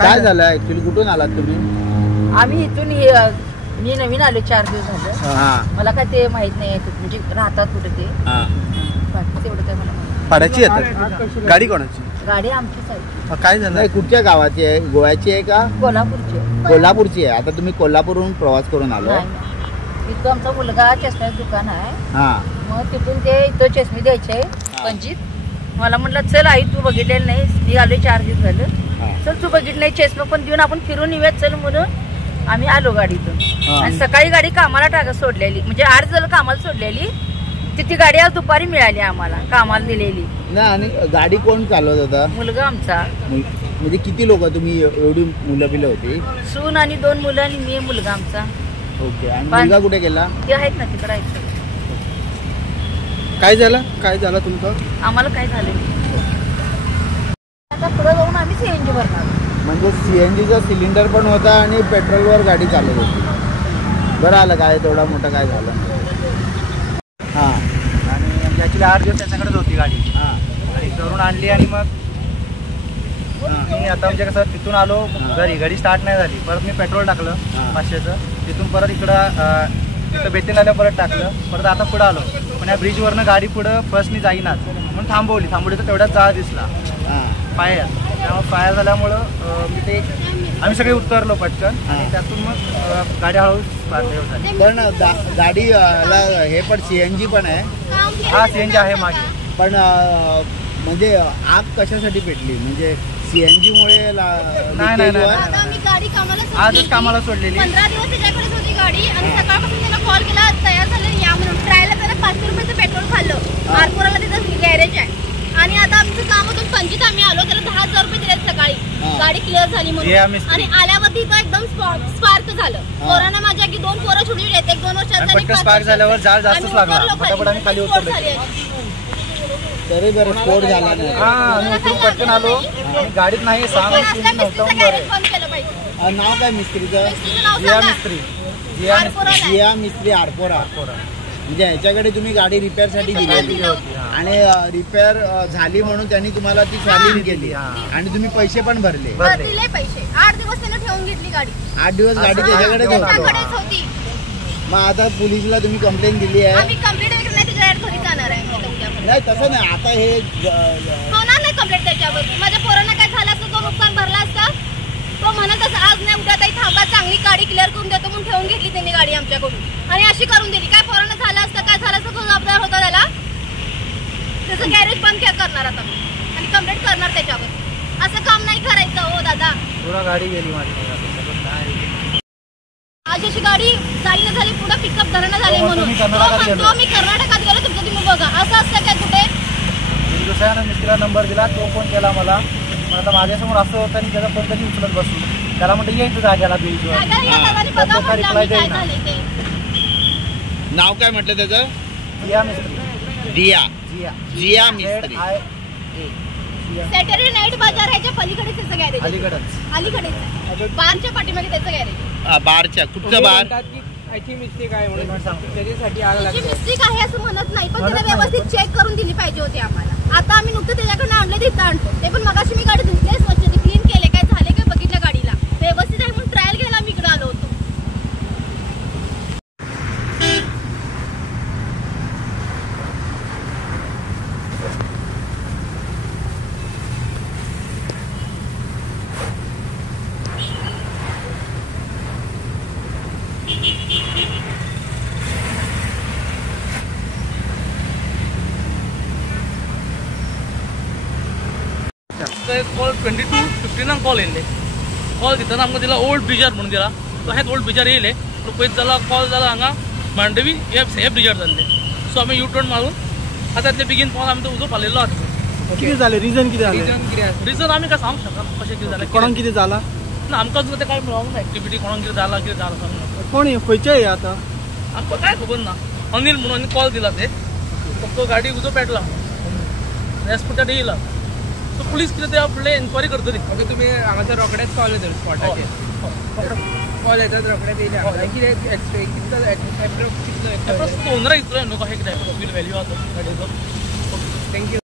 काय झालं ऍक्च्युअली? कुठून आलात तुम्ही? आम्ही इथून मी नवीन आले 4 दिवस झाले. मला काय ते माहित नाही म्हणजे राहतात कुठे ते. बाकी तेवढं काय मला भाड्याची येतात. गाडी कोणाची? गाडी आमचीच आहे. काय झालं? कुठच्या गावाची आहे? गोव्याची आहे का कोल्हापूरची? कोल्हापूरची आहे. आता तुम्ही कोल्हापूरहून प्रवास करून आलो? इथं आमचा मुलगा चष्म्याचं दुकान आहे. मग तिथून ते इथं चष्मे द्यायचे पंजीत. मला म्हटलं चल आई तू बघितलेलं नाही, मी आलोय 4 दिवस झालं, चल तू बघितलं नाही चष्मा पण देऊन आपण फिरून येऊयात चल म्हणून आम्ही आलो गाडीतून. आणि सकाळी गाडी कामाला सोडलेली म्हणजे 8 झालं कामाला सोडलेली, ती गाडी आज दुपारी मिळाली आम्हाला कामाला दिलेली. नाही आणि गाडी कोण चालवत होता? मुलगा आमचा. म्हणजे किती लोक तुम्ही? एवढी मुलं बिलं होती? सून आणि 2 मुलं आणि मी मुलगा आमचा. ओके. आणि मुलगा कुठे गेला? ते आहेत ना तिकडे आहेत. काय झालं? काय झालं तुमचं? आम्हाला काय झालं आता पुढे जाऊन आम्ही सीएनजी भरणार. म्हणजे सीएनजीचा सिलेंडर पण होता आणि पेट्रोलवर गाडी चालत होती. बरं आलं काय तेवढा मोठा काय झालं? हां आणि ॲक्च्युली 8 दिवस त्याच्याकडेच होती गाडी. हां आणि करून आणली आणि मग मी आता म्हणजे कसं तिथून आलो घरी. गाडी स्टार्ट नाही झाली. परत मी पेट्रोल टाकलं 500चं. तिथून परत इकडं तिथं बेतीन आलं परत टाकलं. परत आता पुढं आलो. पण या ब्रिजवरनं गाडी पुढं फर्स्टनी जाईनाच म्हणून थांबवली तर तेवढ्यात जाळ दिसला फायर. त्यामुळे फायर झाल्यामुळं मी ते आम्ही सगळे उतरलो पटकन आणि त्यातून मग गाडी हळूहळू झाली. पण गाडीला हे पण CNG पण आहे. हा CNG आहे मागे. पण म्हणजे आग कशासाठी पेटली? म्हणजे CNG मुळे नाही. आजच कामाला सोडलेली. 15 दिवस त्याच्याकडेच होती गाडी आणि सकाळपासून त्याला कॉल केला तयार झालं या म्हणून. ट्रायला त्याला 500 रुपयाचं पेट्रोल खाल्लं. आरपोराला त्याचं गॅरेज आहे आणि आता आमचं काम होतं पणजीत आम्ही आलो. त्याला 10,000 रुपये दिले सकाळी गाडी क्लिअर झाली म्हणून. आणि आल्यावरती तो एकदम स्पार्क झालं. पोरांना माझ्या की 2 पोरं छोटी आहेत. 1-2 वर्षाचा स्पार्क झाल्यावर जाळ जास्तच लागला. फटाफट आम्ही खाली उतरलो. तरी बरं स्फोट झाला नाही. आम्ही उतरून पटकन आलो. गाडीत नाही फोन केलं पाहिजे. नाव काय मिस्त्रीचं? जिया मिस्त्री आरपोरा. म्हणजे ह्याच्याकडे तुम्ही गाडी रिपेअरसाठी दिली आणि रिपेअर झाली म्हणून त्यांनी तुम्हाला ती सर्व्हिसिंग केली आणि तुम्ही पैसे पण भरले. दिले पैसे. 8 दिवस त्याने ठेवून घेतली गाडी. 8 दिवस गाडी त्याच्याकडेच होती. मग आता पोलिसला तुम्ही कंप्लेंट दिली आहे? आम्ही कंप्लेंट वगैरे नाही, त्याच्या घरी जाणार आहे. नाही तसं नाही. आता हे होणार नाही कंप्लेंट त्याच्यावर. माझ्या पोरांना काय झालं असतं तो नुकसान भरला असता. तो म्हणत असं आज नाही उद्या ताई थांबा चांगली गाडी क्लिअर करून देतो म्हणून ठेवून घेतली त्यांनी गाडी आमच्याकडून आणि अशी करून दिली. काय पोरांना झालं असतं काय झालं असतं तो जबाबदार होता त्याला. त्याचं गॅरेज बंद करणार आता आणि कंप्लेंट करणार त्याच्यावर. असं काम नाही करायचं हो दादा. पुरा गाडी गेली माझी. आज अशी गाडी जाईना झाली पुढे पिकअप धरणं झाले म्हणून मी कर्नाटकात गेलो. तुमचं तुम्ही बघा असं असतं काय कुठे. दुसऱ्यानं मिस्त्रीला नंबर दिला. तो फोन केला मला. पण आता माझ्यासमोर असं होतं आणि त्याचा फोन कधी उचलत बसू. त्याला म्हणतो यायचं जाग्याला बीचवर. नाव काय म्हटलं त्याचं? जिया मिस्त्री. जिया मिस्त्री. सॅटर्डे नाईट बाजार ह्याच्या पलीकडेच त्याचं गॅरेज. अलीकडेच बारच्या पाठीमागे त्याचं गॅरेज. बारच्या कुठचं बार? मिस्टेक आहे असं म्हणत नाही पण त्याला व्यवस्थित चेक करून दिली पाहिजे होती आम्हाला. आता आम्ही नुकतं त्याच्याकडनं आणलं तिथं आणतो. ते पण मगाशी मी गाडी धुतली स्वच्छ क्लीन केले. काय झाले काय बघितलं गाडीला व्यवस्थित आहे म्हणून ट्रायल घ्यायला आम्ही इकडे आलो होतो. कॉल 22:15 कॉल येयले. कॉल दितना आमकां दिला ओल्ड ब्रिजार म्हणून दिला. तो हेच ओल्ड ब्रिजार येयले. पयत जाला कॉल जाला हांगा मांडवी हे ब्रिजार जाल्ले. सो आमी U-turn मारून आतां ते बेगीन पावन आमी तो उजो फालिल्लो आसा. कितें जालें? रिजन कितें जालें? रिजन आमी काय सांगूंक शकना कशें कितें जालें. कोणाक कितें जाला ना आमकां अजून ते काय मेळोंक ना. एक्टिविटी कोणाक कितें जाला सांगूंक. कोण खंयचे आतां आमकां काय खबर ना. अनिल म्हणून कॉल दिला ते. तो गाडी उजो पेटला. एसपुटार येयला. पुलीस कितें त्या फुडले एन्क्वायरी करतली. ओके तुमी हांगासर रोखडेच कॉल येता स्पॉटाचेर. कॉल येतात रोखडेच येयले. कितें एप्रोक्स कितलो ओनरा इतलो न्हू कशें कितें व्हॅल्यू आसा गाडयेचो. थँक्यू.